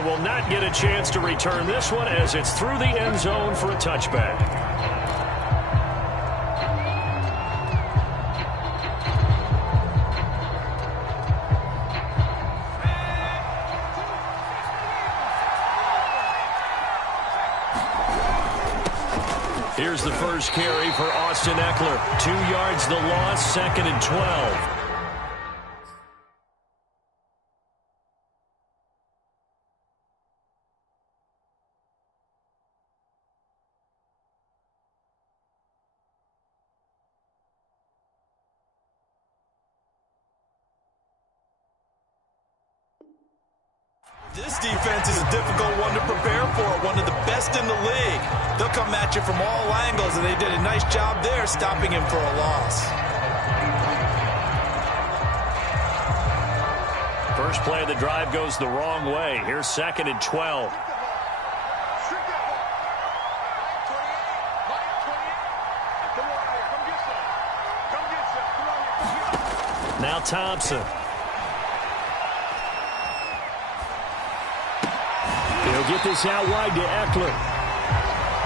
they will not get a chance to return this one as it's through the end zone for a touchback. Here's the first carry for Austin Eckler. 2 yards the loss, 2nd and 12. This defense is a difficult one to prepare for, one of the best in the league. They'll come at you from all angles, and they did a nice job there stopping him for a loss. First play of the drive goes the wrong way. Here's 2nd and 12. Now Thompson. He'll get this out wide to Eckler.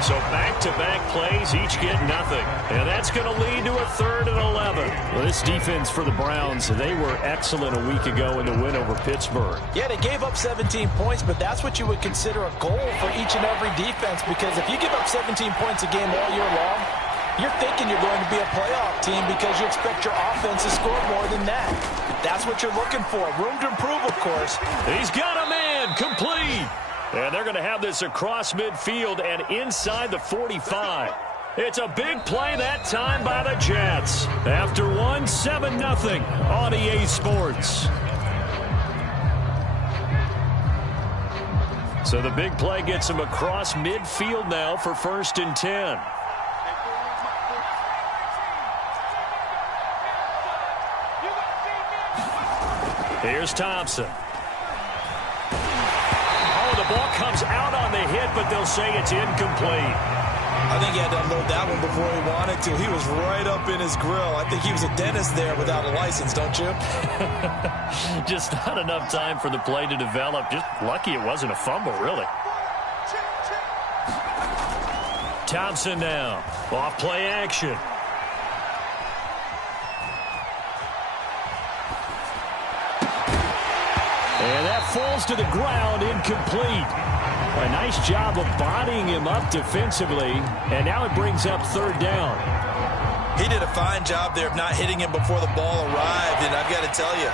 So back-to-back plays, each get nothing. And that's going to lead to a 3rd and 11. Well, this defense for the Browns, they were excellent a week ago in the win over Pittsburgh. Yeah, they gave up 17 points, but that's what you would consider a goal for each and every defense, because if you give up 17 points a game all year long, you're thinking you're going to be a playoff team because you expect your offense to score more than that. That's what you're looking for. Room to improve, of course. He's got a man complete. And they're going to have this across midfield and inside the 45. It's a big play that time by the Jets. After one, 7-0 on EA Sports. So the big play gets him across midfield now for 1st and 10. Here's Thompson. The ball comes out on the hit, but they'll say it's incomplete. I think he had to unload that one before he wanted to. He was right up in his grill. I think he was a dentist there without a license, don't you? Just not enough time for the play to develop. Just lucky it wasn't a fumble, really. Thompson now. Off play action. And that falls to the ground, incomplete. A nice job of bodying him up defensively, and now it brings up 3rd down. He did a fine job there of not hitting him before the ball arrived, and I've got to tell you,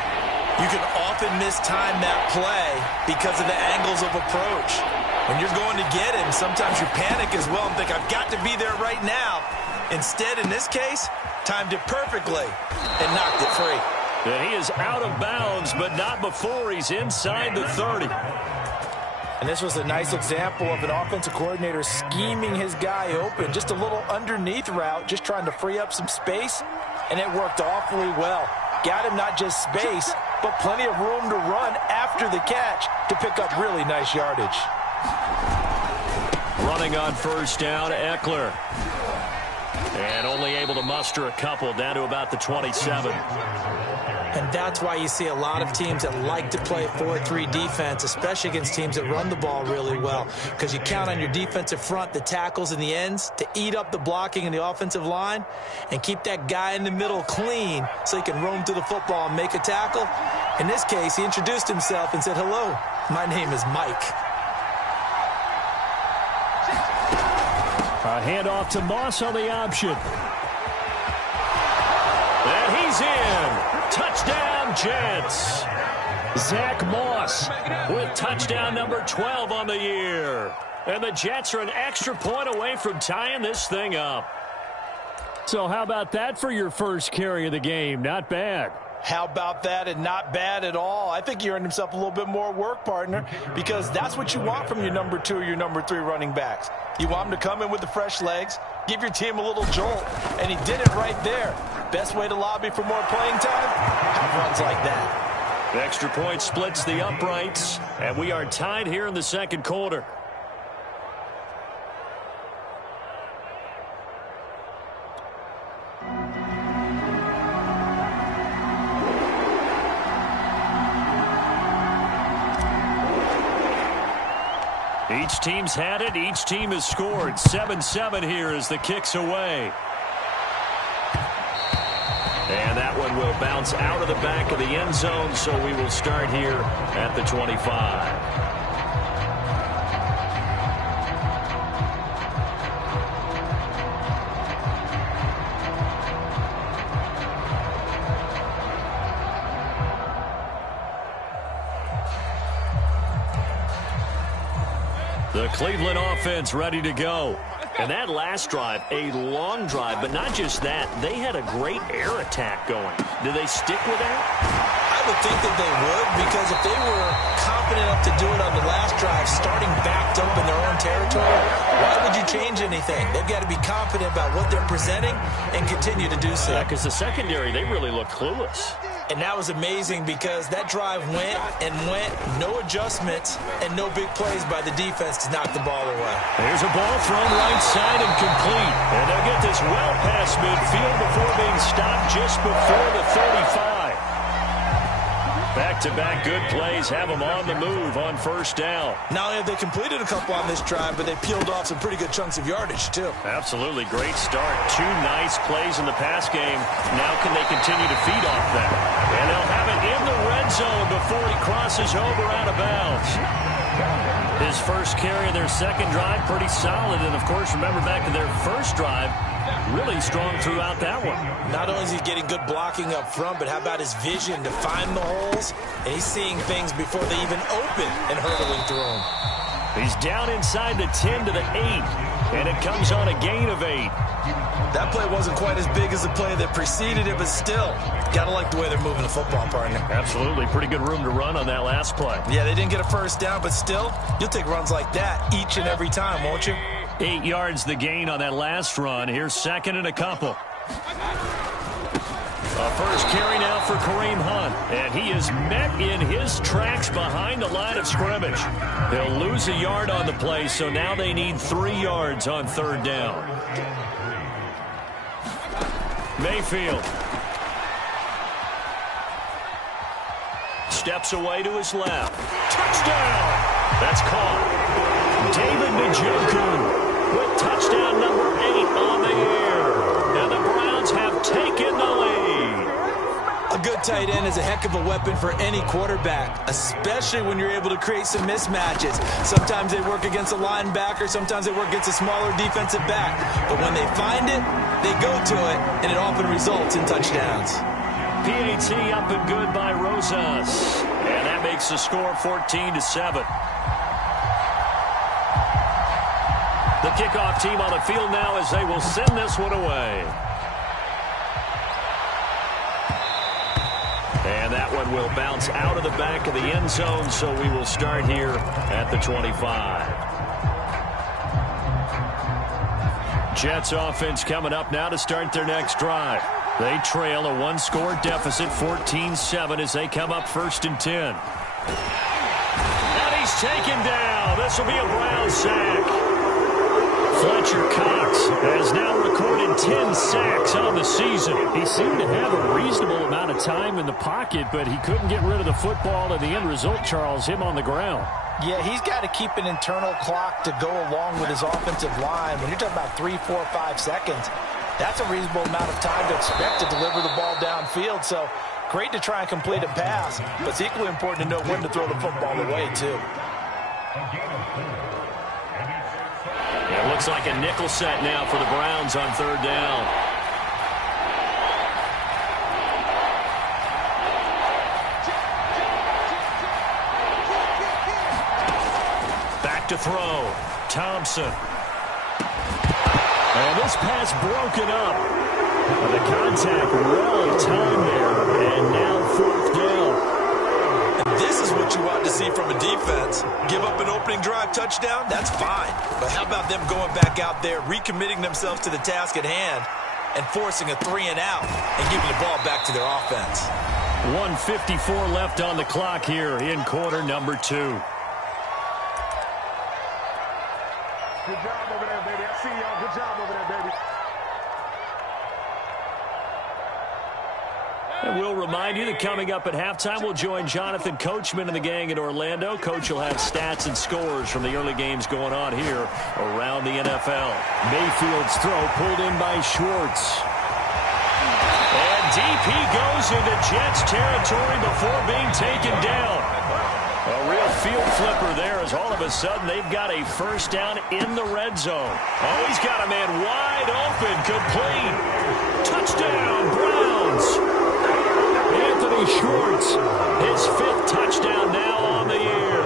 you can often mistime that play because of the angles of approach. When you're going to get him, sometimes you panic as well and think, I've got to be there right now. Instead, in this case, timed it perfectly and knocked it free. And he is out of bounds, but not before he's inside the 30. And this was a nice example of an offensive coordinator scheming his guy open. Just a little underneath route, just trying to free up some space, and it worked awfully well. Got him not just space, but plenty of room to run after the catch to pick up really nice yardage. Running on 1st down, Eckler. And only able to muster a couple down to about the 27. And that's why you see a lot of teams that like to play 4-3 defense, especially against teams that run the ball really well, because you count on your defensive front, the tackles and the ends, to eat up the blocking in the offensive line and keep that guy in the middle clean so he can roam through the football and make a tackle. In this case, he introduced himself and said, "Hello, my name is Mike." A handoff to Moss on the option. And he's in. Touchdown, Jets. Zach Moss with touchdown number 12 on the year. And the Jets are an extra point away from tying this thing up. So how about that for your first carry of the game? Not bad. How about that, and not bad at all. I think he earned himself a little bit more work, partner, because that's what you want from your number 2 or your number 3 running backs. You want them to come in with the fresh legs, give your team a little jolt, and he did it right there. Best way to lobby for more playing time? Have runs like that. The extra point splits the uprights, and we are tied here in the 2nd quarter. Each team's had it. Each team has scored. 7-7 here as the kick's away. And that one will bounce out of the back of the end zone, so we will start here at the 25. The Cleveland offense ready to go. And that last drive, a long drive, but not just that. They had a great air attack going. Do they stick with that? I would think that they would, because if they were confident enough to do it on the last drive, starting backed up in their own territory, why would you change anything? They've got to be confident about what they're presenting and continue to do so. Yeah, because the secondary, they really look clueless. And that was amazing because that drive went and went, no adjustments and no big plays by the defense to knock the ball away. There's a ball thrown right side and complete. And they'll get this well past midfield before being stopped just before the 35. Back-to-back good plays have them on the move on first down. Not only have they completed a couple on this drive, but they peeled off some pretty good chunks of yardage, too. Absolutely. Great start. Two nice plays in the pass game. Now can they continue to feed off that? And they'll have it in the red zone before he crosses over out of bounds. His first carry of their second drive, pretty solid. And, of course, remember back to their first drive, really strong throughout that one. Not only is he getting good blocking up front, but how about his vision to find the holes? And he's seeing things before they even open and hurtling through them. He's down inside the 10 to the 8, and it comes on a gain of 8. That play wasn't quite as big as the play that preceded it, but still, got to like the way they're moving the football, partner. Absolutely. Pretty good room to run on that last play. Yeah, they didn't get a first down, but still, you'll take runs like that each and every time, won't you? 8 yards the gain on that last run. Here's second and a couple. A first carry now for Kareem Hunt. And he is met in his tracks behind the line of scrimmage. They'll lose a yard on the play, so now they need 3 yards on third down. Mayfield. Steps away to his left. Touchdown! That's caught. David Njoku with touchdown number 8 on the year. And the Browns have taken the lead. A good tight end is a heck of a weapon for any quarterback, especially when you're able to create some mismatches. Sometimes they work against a linebacker, sometimes they work against a smaller defensive back. But when they find it, they go to it, and it often results in touchdowns. PAT up and good by Rosas. And that makes the score 14-7. The kickoff team on the field now as they will send this one away. And that one will bounce out of the back of the end zone, so we will start here at the 25. Jets offense coming up now to start their next drive. They trail a one-score deficit, 14-7, as they come up 1st and 10. And he's taken down. This will be a Brown sack. Fletcher Cox has now recorded 10 sacks on the season. He seemed to have a reasonable amount of time in the pocket, but he couldn't get rid of the football, and the end result, Charles, him on the ground. Yeah, he's got to keep an internal clock to go along with his offensive line. When you're talking about 3, 4, 5 seconds, that's a reasonable amount of time to expect to deliver the ball downfield. So great to try and complete a pass, but it's equally important to know when to throw the football away, too. It looks like a nickel set now for the Browns on third down. Back to throw. Thompson. And this pass broken up. The contact well timed there. And now fourth down. This is what you want to see from a defense. Give up an opening drive touchdown, that's fine. But how about them going back out there, recommitting themselves to the task at hand, and forcing a 3-and-out and giving the ball back to their offense. 1:54 left on the clock here in quarter number 2. Good job over there, baby. I see y'all. Good job over there, baby. And we'll remind you that coming up at halftime, we'll join Jonathan Coachman and the gang in Orlando. Coach will have stats and scores from the early games going on here around the NFL. Mayfield's throw pulled in by Schwartz. And deep he goes into Jets territory before being taken down. A real field flipper there as all of a sudden they've got a first down in the red zone. Oh, he's got a man wide open, complete. Touchdown, Browns. Anthony Schwartz, his 5th touchdown now on the year.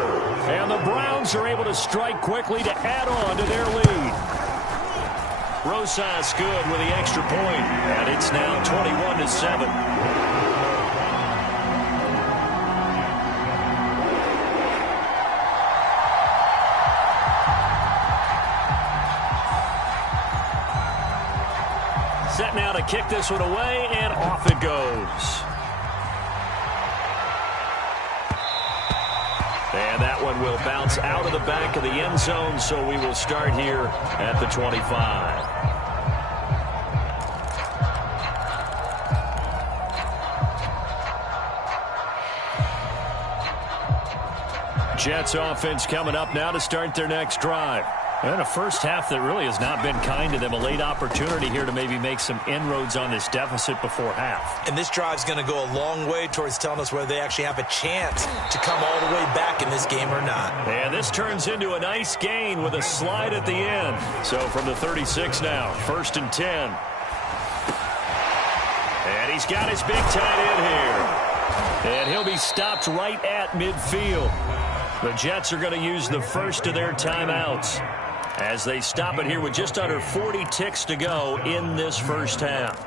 And the Browns are able to strike quickly to add on to their lead. Rosas good with the extra point, and it's now 21-7. Set now to kick this one away, and off it goes. And that one will bounce out of the back of the end zone, so we will start here at the 25. Jets offense coming up now to start their next drive. And a first half that really has not been kind to them. A late opportunity here to maybe make some inroads on this deficit before half. And this drive's going to go a long way towards telling us whether they actually have a chance to come all the way back in this game or not. And this turns into a nice gain with a slide at the end. So from the 36 now, 1st and 10. And he's got his big tight end here. And he'll be stopped right at midfield. The Jets are going to use the first of their timeouts as they stop it here with just under 40 ticks to go in this first half.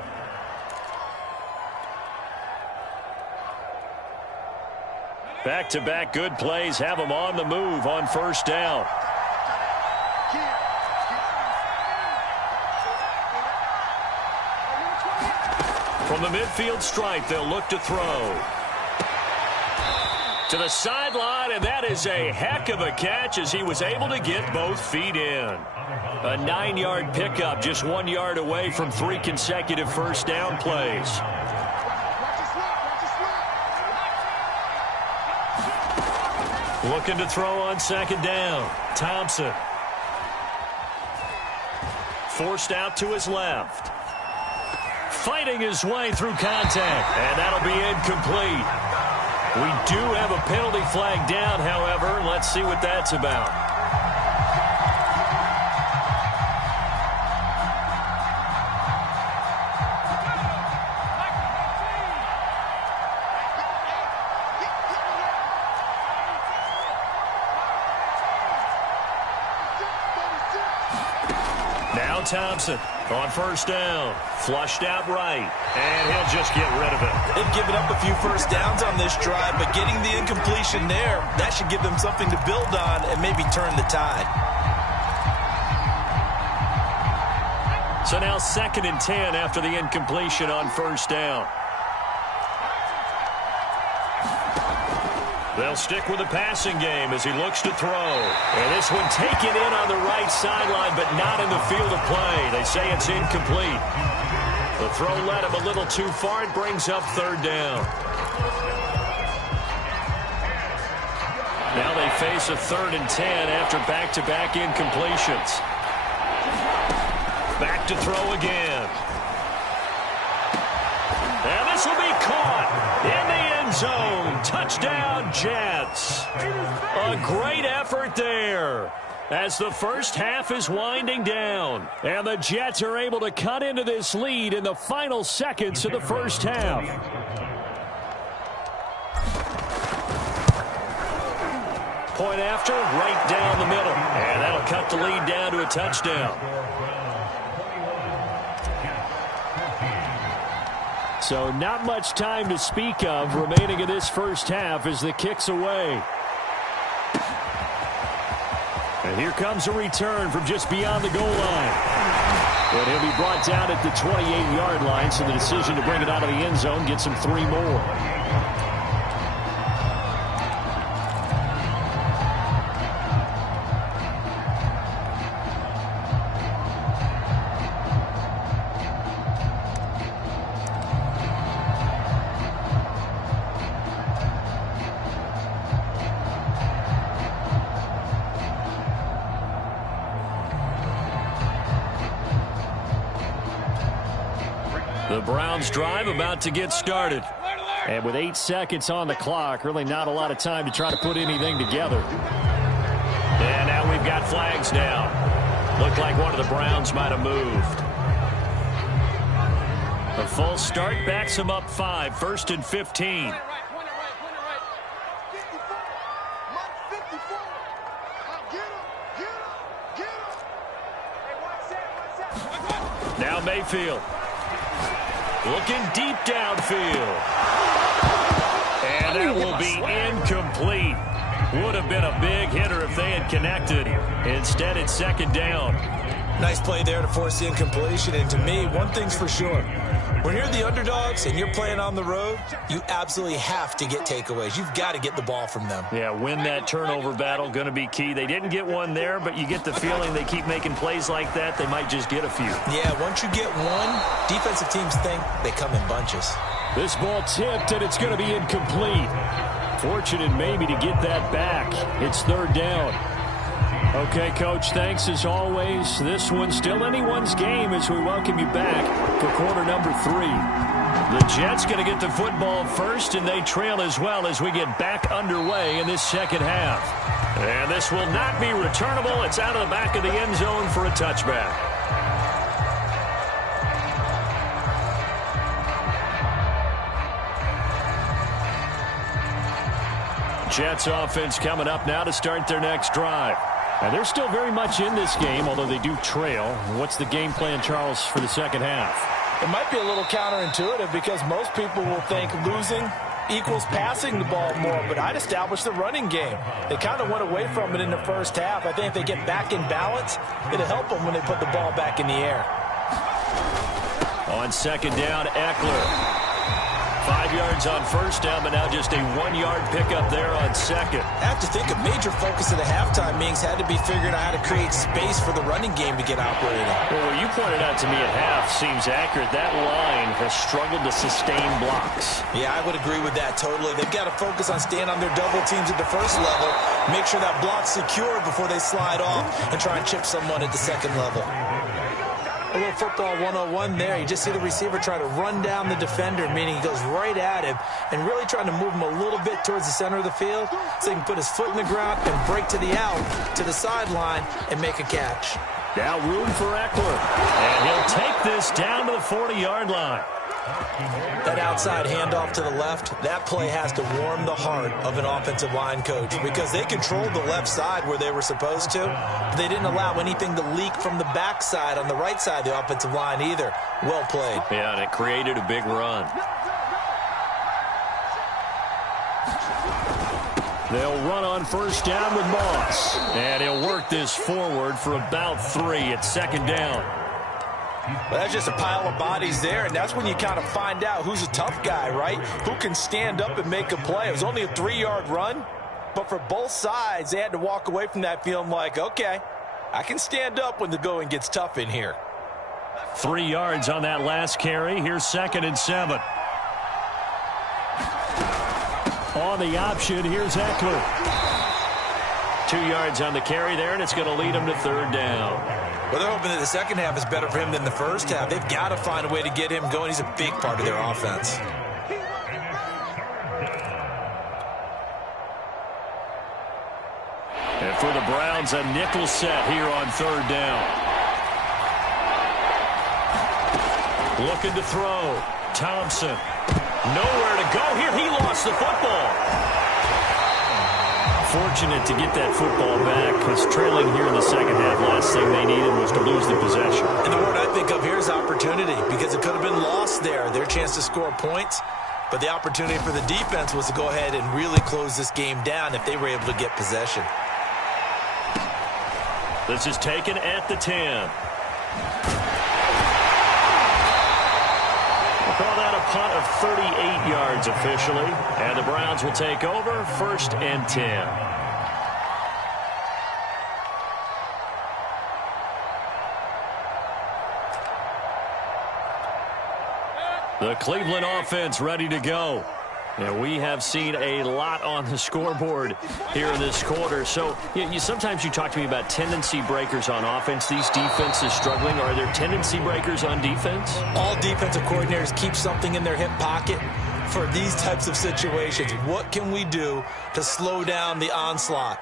Back-to-back good plays have them on the move on first down. From the midfield stripe, they'll look to throw. To the sideline, and that is a heck of a catch as he was able to get both feet in. A 9-yard pickup, just 1 yard away from 3 consecutive first down plays. Looking to throw on second down. Thompson. Forced out to his left. Fighting his way through contact, and that'll be incomplete. We do have a penalty flag down, however. Let's see what that's about. Now Thompson on first down. Flushed out right. And he'll just get rid of it. They've given up a few first downs on this drive, but getting the incompletion there, that should give them something to build on and maybe turn the tide. So now 2nd and 10 after the incompletion on first down. They'll stick with the passing game as he looks to throw. And this one taken in on the right sideline, but not in the field of play. They say it's incomplete. The throw led him a little too far. It brings up 3rd down. Now they face a 3rd and 10 after back-to-back incompletions. Back to throw again. And this will be caught in the end zone. Touchdown, Jets. A great effort there as the first half is winding down. And the Jets are able to cut into this lead in the final seconds of the first half. Point after, right down the middle. And that'll cut the lead down to a touchdown. So not much time to speak of remaining in this first half as the kick's away. And here comes a return from just beyond the goal line. And he'll be brought down at the 28-yard line, so the decision to bring it out of the end zone gets him 3 more. The Browns drive about to get started. And with 8 seconds on the clock, really not a lot of time to try to put anything together. And now we've got flags down. Looked like one of the Browns might have moved. A full start backs him up 5, 1st and 15. Now Mayfield. Looking deep downfield. And that will be incomplete. Would have been a big hitter if they had connected. Instead, it's 2nd down. Nice play there to force the incompletion. And to me, one thing's for sure. When you're the underdogs and you're playing on the road, you absolutely have to get takeaways. You've got to get the ball from them. Yeah, win that turnover battle, going to be key. They didn't get one there, but you get the feeling they keep making plays like that, they might just get a few. Yeah, once you get one, defensive teams think they come in bunches. This ball tipped, and it's going to be incomplete. Fortunate maybe to get that back. It's 3rd down. Okay, Coach, thanks as always. This one's still anyone's game as we welcome you back for quarter number 3. The Jets going to get the football first, and they trail as well as we get back underway in this second half. And this will not be returnable. It's out of the back of the end zone for a touchback. Jets offense coming up now to start their next drive. And they're still very much in this game, although they do trail. What's the game plan, Charles, for the second half? It might be a little counterintuitive because most people will think losing equals passing the ball more, but I'd establish the running game. They kind of went away from it in the first half. I think if they get back in balance, it'll help them when they put the ball back in the air. On 2nd down, Eckler. 5 yards on 1st down, but now just a 1-yard pickup there on 2nd. I have to think a major focus of the halftime meetings had to be figuring out how to create space for the running game to get operating. Well, what you pointed out to me at half seems accurate. That line has struggled to sustain blocks. Yeah, I would agree with that totally. They've got to focus on staying on their double teams at the first level, make sure that block's secure before they slide off and try and chip someone at the 2nd level. A little football 101 there. You just see the receiver try to run down the defender, meaning he goes right at him and really trying to move him a little bit towards the center of the field so he can put his foot in the ground and break to the out, to the sideline, and make a catch. Now room for Eckler. And he'll take this down to the 40-yard line. That outside handoff to the left, that play has to warm the heart of an offensive line coach because they controlled the left side where they were supposed to, but they didn't allow anything to leak from the backside on the right side of the offensive line either. Well played. Yeah, and it created a big run. They'll run on 1st down with Moss. And he'll work this forward for about 3 at 2nd down. Well, that's just a pile of bodies there, and that's when you kind of find out who's a tough guy, right? Who can stand up and make a play. It was only a 3-yard run, but for both sides, they had to walk away from that feeling like, okay, I can stand up when the going gets tough in here. 3 yards on that last carry. Here's 2nd and 7. On the option, here's Eckler. 2 yards on the carry there, and it's going to lead him to 3rd down. Well, they're hoping that the second half is better for him than the first half. They've got to find a way to get him going. He's a big part of their offense. And for the Browns, a nickel set here on 3rd down. Looking to throw. Thompson. Nowhere to go here. He lost the football. Fortunate to get that football back because trailing here in the second half, last thing they needed was to lose the possession. And the word I think of here is opportunity because it could have been lost there. Their chance to score points, but the opportunity for the defense was to go ahead and really close this game down if they were able to get possession. This is taken at the 10. Call that a punt of 38 yards officially. And the Browns will take over 1st and 10. The Cleveland offense ready to go. Yeah, we have seen a lot on the scoreboard here in this quarter. So sometimes you talk to me about tendency breakers on offense. These defenses struggling. Are there tendency breakers on defense? All defensive coordinators keep something in their hip pocket for these types of situations. What can we do to slow down the onslaught?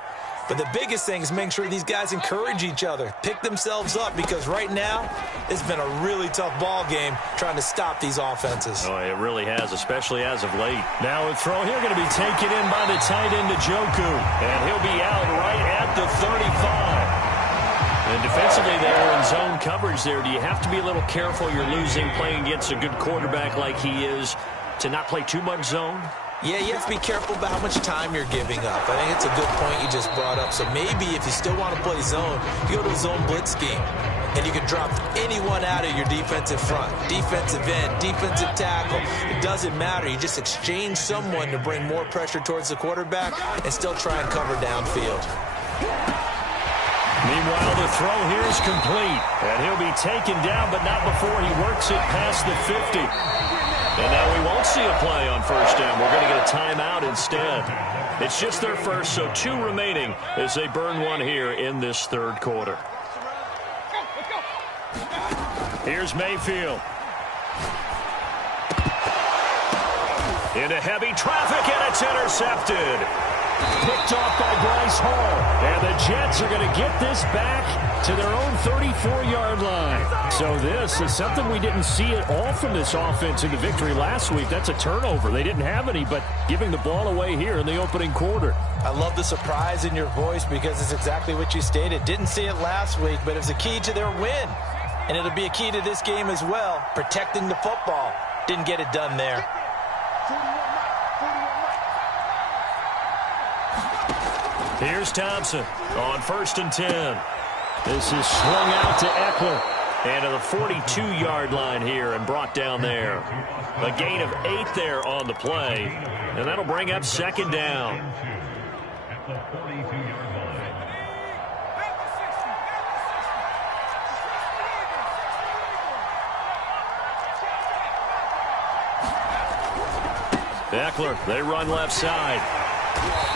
But the biggest thing is making sure these guys encourage each other, pick themselves up, because right now it's been a really tough ball game trying to stop these offenses. Oh, it really has, especially as of late. Now a throw here going to be taken in by the tight end Njoku, and he'll be out right at the 35. And defensively there in zone coverage there, do you have to be a little careful? You're losing playing against a good quarterback like he is to not play too much zone? Yeah, you have to be careful about how much time you're giving up. I think it's a good point you just brought up. So maybe if you still want to play zone, you go to a zone blitz scheme, and you can drop anyone out of your defensive front, defensive end, defensive tackle. It doesn't matter. You just exchange someone to bring more pressure towards the quarterback and still try and cover downfield. Meanwhile, the throw here is complete, and he'll be taken down, but not before he works it past the 50. And now we won't see a play on first down. We're going to get a timeout instead. It's just their first, so 2 remaining as they burn one here in this third quarter. Here's Mayfield. Into heavy traffic, and it's intercepted. Picked off by Bryce Hall. And the Jets are going to get this back to their own 34-yard line. So this is something we didn't see at all from this offense in the victory last week. That's a turnover. They didn't have any, but giving the ball away here in the opening quarter. I love the surprise in your voice because it's exactly what you stated. Didn't see it last week, but it was a key to their win. And it'll be a key to this game as well, protecting the football. Didn't get it done there. Here's Thompson on 1st and 10. This is swung out to Eckler. And to the 42-yard line here and brought down there. A gain of 8 there on the play. And that'll bring up 2nd down. Eckler, they run left side.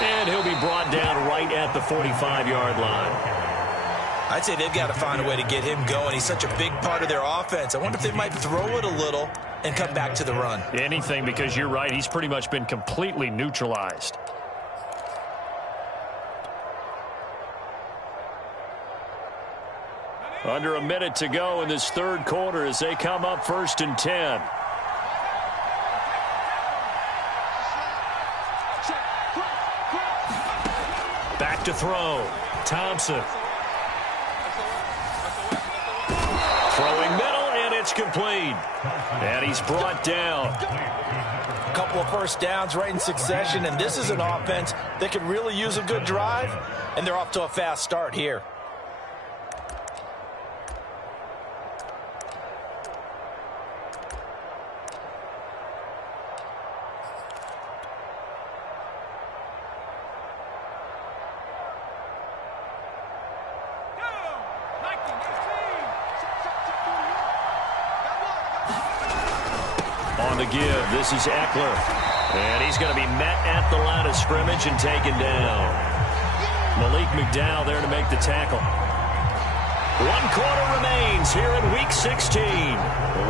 And he'll be brought down right at the 45-yard line. I'd say they've got to find a way to get him going. He's such a big part of their offense. I wonder if they might throw it a little and come back to the run. Anything, because you're right. He's pretty much been completely neutralized. Under a minute to go in this third quarter as they come up 1st and 10. Back to throw. Thompson. Throwing middle, and it's complete. And he's brought down. A couple of first downs right in succession, and this is an offense that could really use a good drive, and they're off to a fast start here. The give. This is Eckler. And he's going to be met at the line of scrimmage and taken down. Malik McDowell there to make the tackle. 1 quarter remains here in Week 16.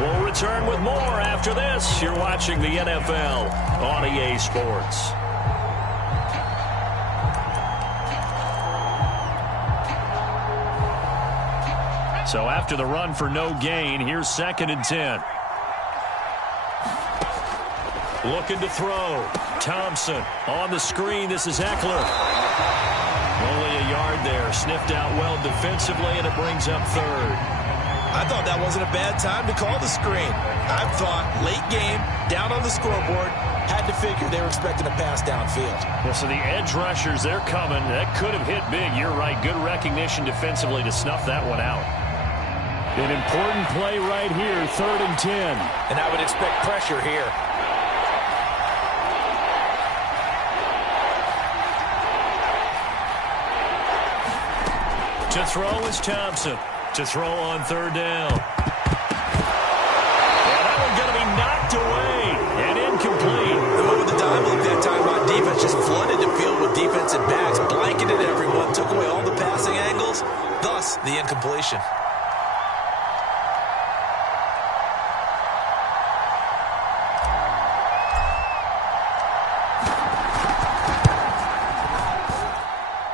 We'll return with more after this. You're watching the NFL on EA Sports. So after the run for no gain, here's 2nd and 10. Looking to throw. Thompson on the screen. This is Eckler. Only a yard there. Sniffed out well defensively, and it brings up 3rd. I thought that wasn't a bad time to call the screen. I thought late game, down on the scoreboard, had to figure they were expecting a pass downfield. Yeah, so the edge rushers, they're coming. That could have hit big. You're right. Good recognition defensively to snuff that one out. An important play right here, 3rd and 10. And I would expect pressure here. To throw is Thompson. To throw on 3rd down. And that one's going to be knocked away and incomplete. The move with the dime completion.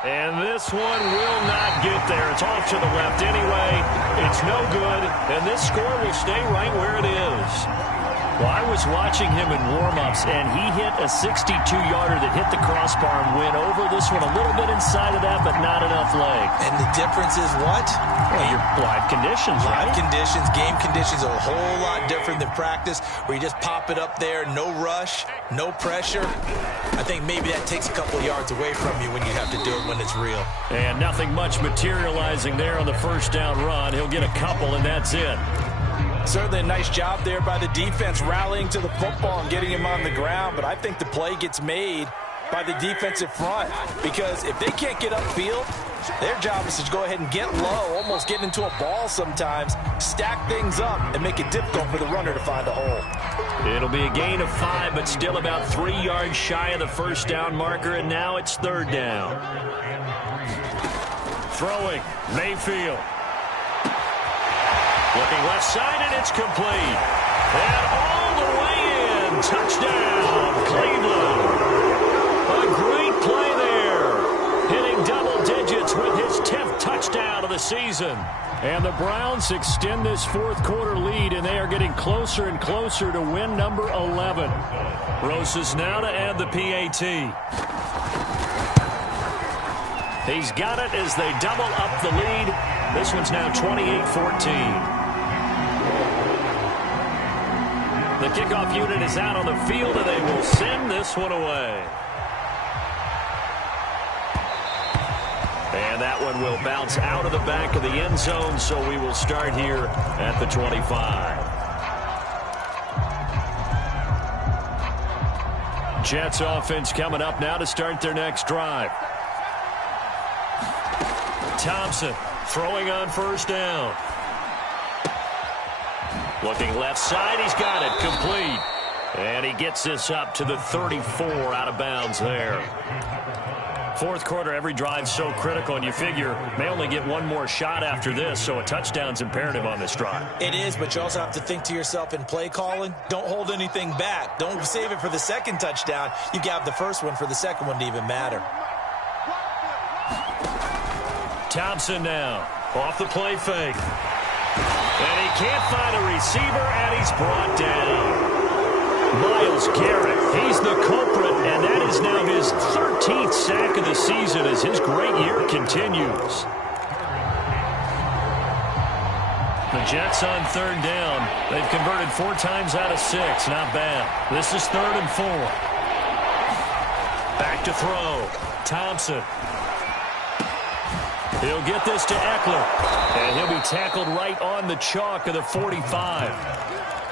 And this one will not get there. It's off to the left anyway. It's no good, and this score will stay right where it is. Well, I was watching him in warm-ups, and he hit a 62-yarder that hit the crossbar and went over. This one a little bit inside of that, but not enough leg. And the difference is what? Well, your live conditions, right? Live conditions, game conditions are a whole lot different than practice, where you just pop it up there, no rush, no pressure. I think maybe that takes a couple of yards away from you when you have to do it when it's real. And nothing much materializing there on the first down run. He'll get a couple, and that's it. Certainly a nice job there by the defense rallying to the football and getting him on the ground, but I think the play gets made by the defensive front, because if they can't get upfield, their job is to go ahead and get low, almost get into a ball sometimes, stack things up, and make it difficult for the runner to find a hole. It'll be a gain of 5, but still about 3 yards shy of the first down marker, and now it's third down. Throwing, Mayfield. Looking left side, and it's complete. And all the way in. Touchdown, Cleveland. A great play there. Hitting double digits with his 10th touchdown of the season. And the Browns extend this fourth quarter lead, and they are getting closer and closer to win number 11. Roses now to add the PAT. He's got it as they double up the lead. This one's now 28-14. The kickoff unit is out on the field, and they will send this one away. And that one will bounce out of the back of the end zone, so we will start here at the 25. Jets offense coming up now to start their next drive. Thompson throwing on first down. Looking left side, he's got it, complete. And he gets this up to the 34, out of bounds there. Fourth quarter, every drive's so critical, and you figure may only get one more shot after this, so a touchdown's imperative on this drive. It is, but you also have to think to yourself in play calling, don't hold anything back. Don't save it for the second touchdown. You got the first one for the second one to even matter. Thompson now, off the play fake. And he can't find a receiver, and he's brought down. Myles Garrett, he's the culprit, and that is now his 13th sack of the season as his great year continues. The Jets on third down. They've converted 4 times out of 6. Not bad. This is 3rd and 4. Back to throw. Thompson. He'll get this to Eckler, and he'll be tackled right on the chalk of the 45.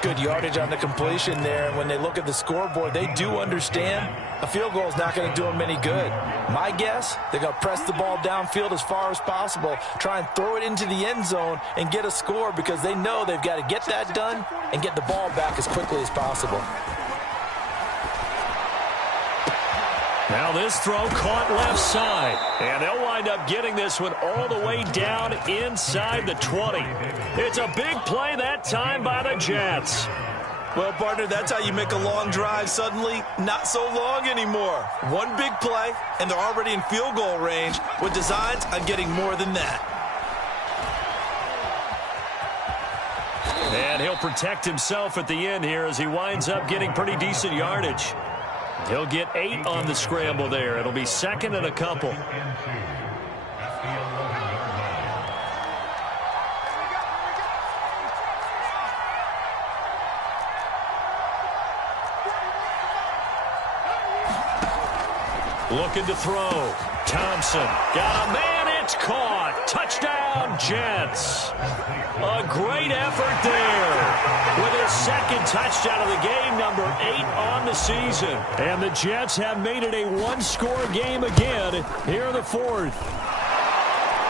Good yardage on the completion there, and when they look at the scoreboard, they do understand a field goal is not going to do them any good. My guess, they're going to press the ball downfield as far as possible, try and throw it into the end zone and get a score, because they know they've got to get that done and get the ball back as quickly as possible. Now this throw caught left side, and they'll wind up getting this one all the way down inside the 20. It's a big play that time by the Jets. Well, partner, that's how you make a long drive suddenly not so long anymore. One big play, and they're already in field goal range with designs on getting more than that. And he'll protect himself at the end here as he winds up getting pretty decent yardage. He'll get 8 on the scramble there. It'll be 2nd and a couple. Looking to throw. Thompson got a man. It's caught. Touchdown, Jets. A great effort there with his 2nd touchdown of the game, number 8 on the season. And the Jets have made it a one-score game again here in the 4th.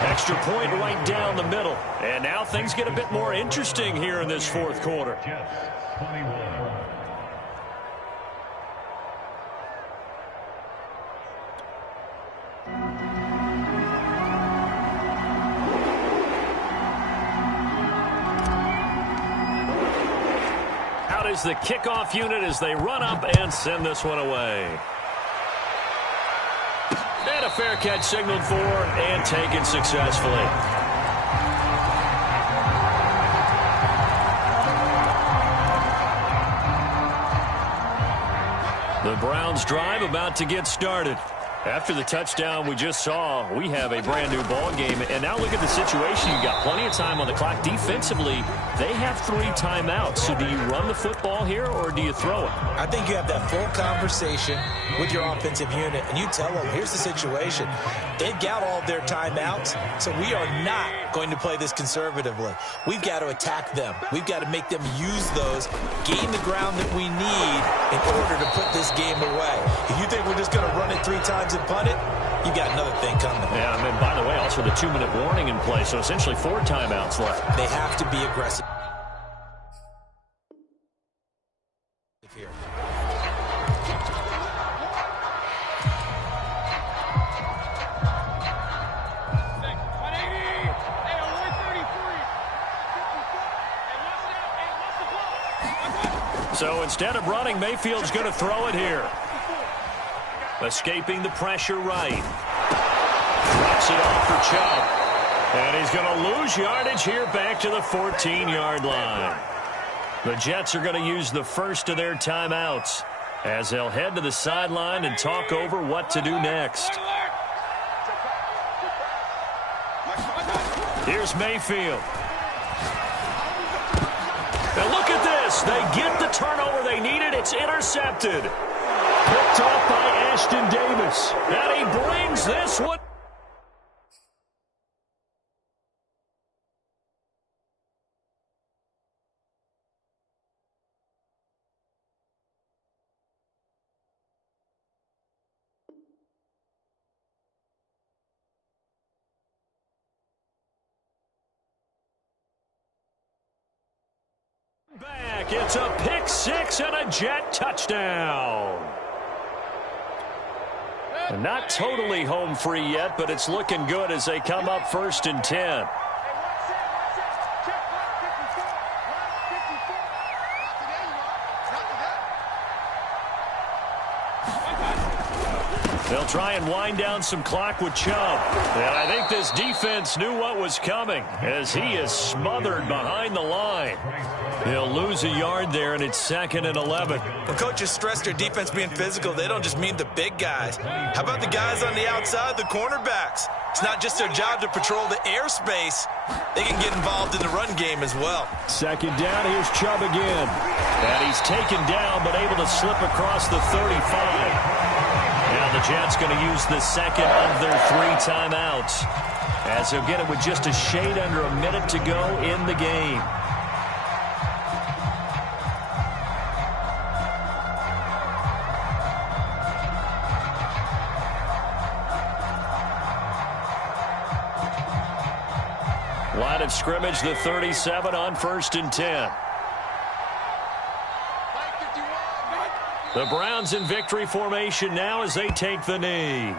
Extra point right down the middle. And now things get a bit more interesting here in this 4th quarter. is the kickoff unit as they run up and send this one away. And a fair catch signaled for and taken successfully. The Browns drive about to get started. After the touchdown we just saw, we have a brand new ball game. And now look at the situation. You've got plenty of time on the clock. Defensively, they have 3 timeouts. So do you run the football here or do you throw it? I think you have that full conversation with your offensive unit, and you tell them, here's the situation. They've got all of their timeouts, so we are not going to play this conservatively. We've got to attack them. We've got to make them use those, gain the ground that we need in order to put this game away. If you think we're just going to run it 3 times and punt it, you got another thing coming. Yeah, I mean, by the way, also the 2-minute warning in play, so essentially 4 timeouts left. They have to be aggressive here. So instead of running, Mayfield's going to throw it here. Escaping the pressure right. Drops it off for Chubb. And he's going to lose yardage here back to the 14-yard line. The Jets are going to use the first of their timeouts as they'll head to the sideline and talk over what to do next. Here's Mayfield. Now look at this. They get the turnover they needed. It's intercepted. Picked off by Ashton Davis. And he brings this one. Back. It's a pick 6 and a Jet touchdown. And not totally home free yet, but it's looking good as they come up 1st and 10. They'll try and wind down some clock with Chubb. And I think this defense knew what was coming as he is smothered behind the line. He'll lose a yard there, and it's 2nd and 11. When coaches stress their defense being physical, they don't just mean the big guys. How about the guys on the outside, the cornerbacks? It's not just their job to patrol the airspace. They can get involved in the run game as well. 2nd down, here's Chubb again. And he's taken down, but able to slip across the 35. Now the Jets going to use the 2nd of their 3 timeouts as they'll get it with just a shade under a minute to go in the game. Line of scrimmage, the 37 on 1st and 10. The Browns in victory formation now as they take the knee.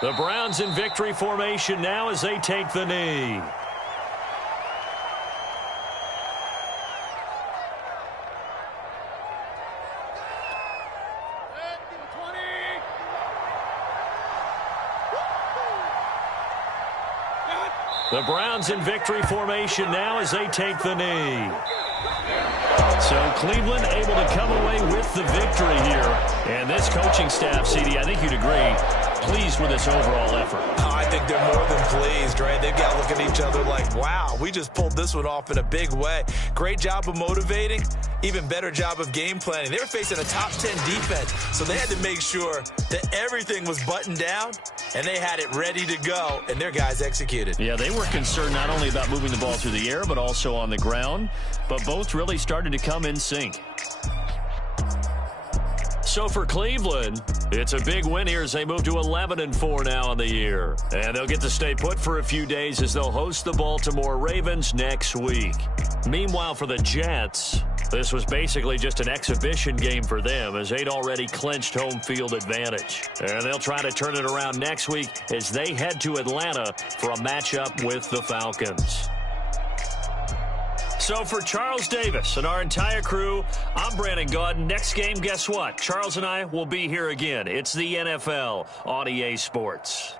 The Browns in victory formation now as they take the knee. The Browns in victory formation now as they take the knee. So Cleveland able to come away with the victory here. And this coaching staff, CD, I think you'd agree, pleased with this overall effort. Oh, I think they're more than pleased, right? They've got to look at each other like, wow, we just pulled this one off in a big way. Great job of motivating, even better job of game planning. They were facing a top 10 defense, so they had to make sure that everything was buttoned down, and they had it ready to go, and their guys executed. Yeah, they were concerned not only about moving the ball through the air, but also on the ground, but both really started to come in sync. So for Cleveland, it's a big win here as they move to 11-4 now on the year. And they'll get to stay put for a few days as they'll host the Baltimore Ravens next week. Meanwhile, for the Jets, this was basically just an exhibition game for them as they'd already clinched home field advantage. And they'll try to turn it around next week as they head to Atlanta for a matchup with the Falcons. So for Charles Davis and our entire crew, I'm Brandon Gaudin. Next game, guess what? Charles and I will be here again. It's the NFL on EA Sports.